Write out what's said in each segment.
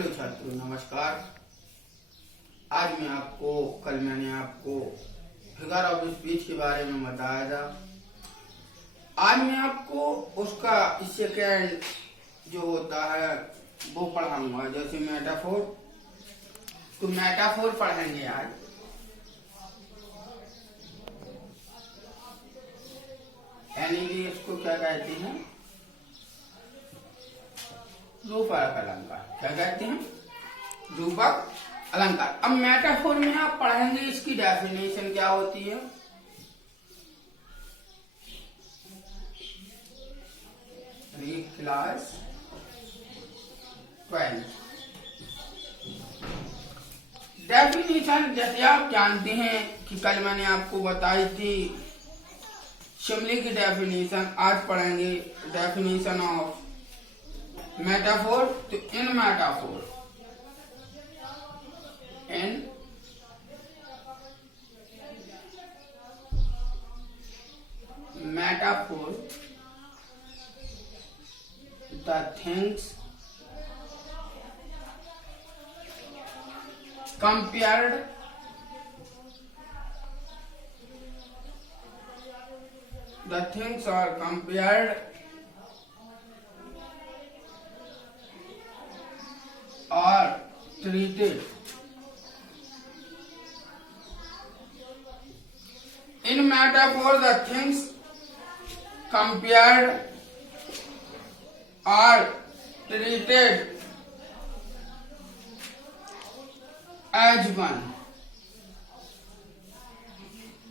Hello छात्रों, नमस्कार। आज मैंने आपको फिगर ऑफ स्पीच के बारे में बताया था। आज मैं आपको उसका सेकेंड जो होता है वो पढ़ाऊंगा। जैसे मेटाफोर, तो मेटाफोर पढ़ेंगे आज। यानी कि इसको क्या कहते हैं, रूपक अलंकार। क्या कहते हैं? रूपक अलंकार। अब मेटाफोर में आप पढ़ेंगे इसकी डेफिनेशन क्या होती है। क्लास 12 डेफिनेशन, जैसे आप जानते हैं कि कल मैंने आपको बताई थी शिमले की डेफिनेशन। आज पढ़ेंगे डेफिनेशन ऑफ मेटाफोर। तो in metaphor, in metaphor the things compared are compared or treated in metaphor. The things compared are treated as one,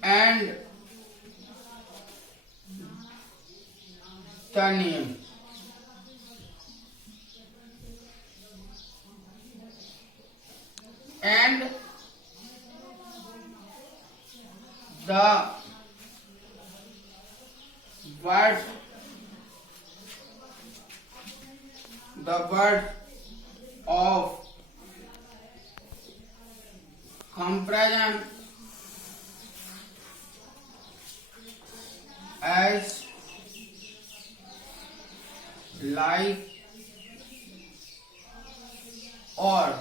and the name and the word of comparison as like or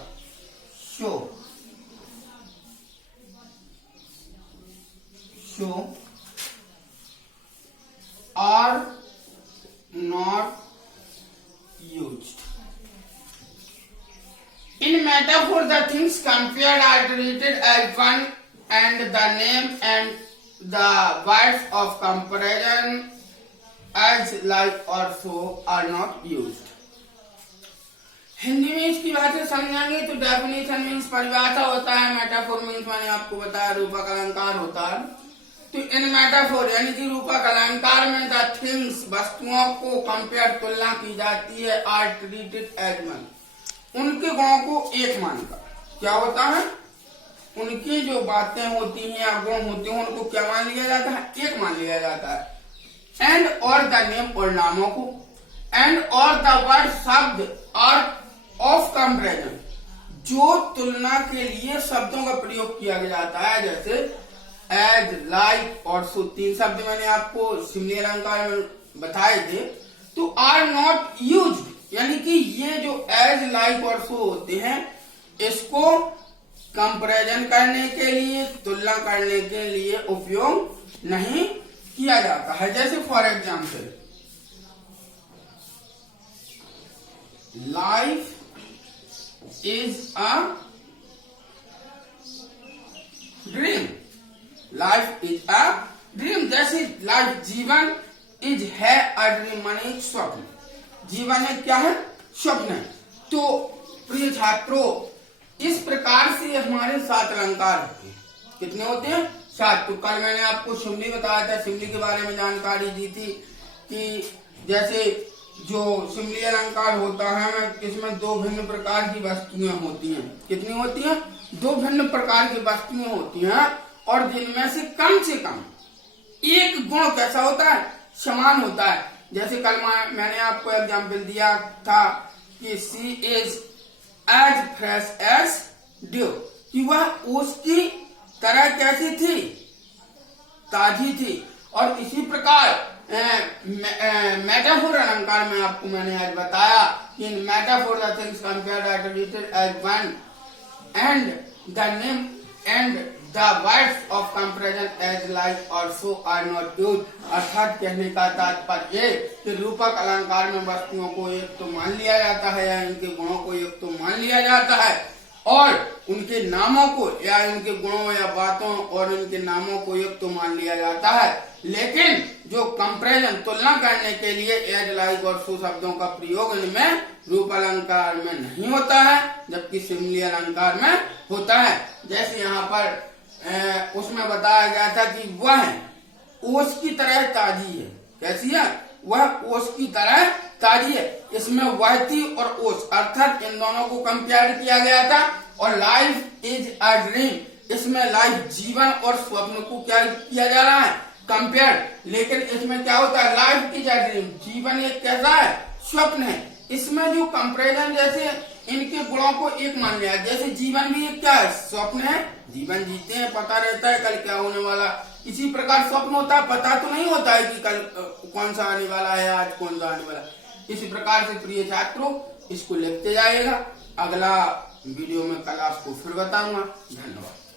so are not used. In metaphor, the things compared are treated as one, and the name and the words of comparison as like or so are not used. Hindi में इसकी बातें समझेंगे तो definition means परिभाषा होता है, metaphor means मैंने आपको बताया रूपक अलंकार होता है। तो इन मेटाफोर यानी कि रूपक अलंकार में द थिंग्स वस्तुओं को कंपेयर तुलना की जाती है, आर ट्रीटेड एज वन, उनके गुणों को एक मानकर। क्या होता है? उनकी जो बातें होती हैं या गुण होते हैं उनको क्या मान लिया जाता है? एक मान लिया जाता है। एंड और द नेम, और नामों को, एंड और द वर्ड शब्द, और ऑफ कंपैरिजन जो तुलना के लिए शब्दों का प्रयोग किया जाता है, जैसे एज, लाइक और सो। तीन शब्द मैंने आपको शिमली अलंकार में बताए थे। तो आर नॉट यूज्ड यानी कि ये जो एज, लाइक और सो होते हैं इसको कंपैरिजन करने के लिए, तुलना करने के लिए उपयोग नहीं किया जाता है। जैसे for example, life is a dream. Life is a dream. जैसे लाइफ जीवन, इज है अ ड्रीम माने स्वप्न। जीवन है क्या है? स्वप्न है। तो प्रिय छात्रों, इस प्रकार से हमारे 7 अलंकार होते हैं। कितने होते हैं? 7। तो कल मैंने आपको शिमली बताया था, शिमली के बारे में जानकारी दी थी कि जैसे जो शिमली अलंकार होता है इसमें 2 भिन्न प्रकार की वस्तुएं होती हैं। कितनी होती हैं? 2 भिन्न प्रकार की वस्तुएं होती हैं, और जिनमें से कम एक गुण कैसा होता है? समान होता है। जैसे कल मैंने आपको एग्जाम्पल दिया था कि she is as fresh as dew, कि वह उसकी तरह कैसी थी? ताजी थी। और इसी प्रकार मेटाफोर अलंकार में आपको मैंने आज बताया in metaphor the things compared are treated as one and the name and the words of comparison as like or so are not used। अर्थात कहने का तात्पर्य ये कि रूपक अलंकार में वस्तुओं को एक तो मान लिया जाता है या इनके गुणों को एक तो मान लिया जाता है और उनके नामों को या इनके गुणों या बातों और इनके नामों को एक तो मान लिया जाता है, लेकिन जो कंपैरिजन तुलना करने के लिए एज लाइक और सो शब्दों का प्रयोग इनमें रूप अलंकार में नहीं होता है, जबकि सिमली अलंकार में होता है। जैसे यहाँ पर उसमें बताया गया था कि वह ओस की तरह ताजी है। कैसी है? वह ओस की तरह ताजी है। इसमें वह थी और ओस अर्थात इन दोनों को कंपेयर किया गया था। और लाइफ इज अ ड्रीम, इसमें लाइफ जीवन और स्वप्न को क्या किया जा रहा है? कंपेयर। लेकिन इसमें क्या होता है? लाइफ इज अ ड्रीम, जीवन एक कैसा है? स्वप्न है। इसमें जो कंपेरिजन जैसे इनके गुणों को एक मान लिया, जैसे जीवन भी एक क्या है? स्वप्न है। जीवन जीते हैं, पता रहता है कल क्या होने वाला। इसी प्रकार स्वप्न होता है, पता तो नहीं होता है कि कल कौन सा आने वाला है, आज कौन सा आने वाला है। इसी प्रकार से प्रिय छात्रों इसको लिखते जाइएगा। अगला वीडियो में कल आपको फिर बताऊंगा। धन्यवाद।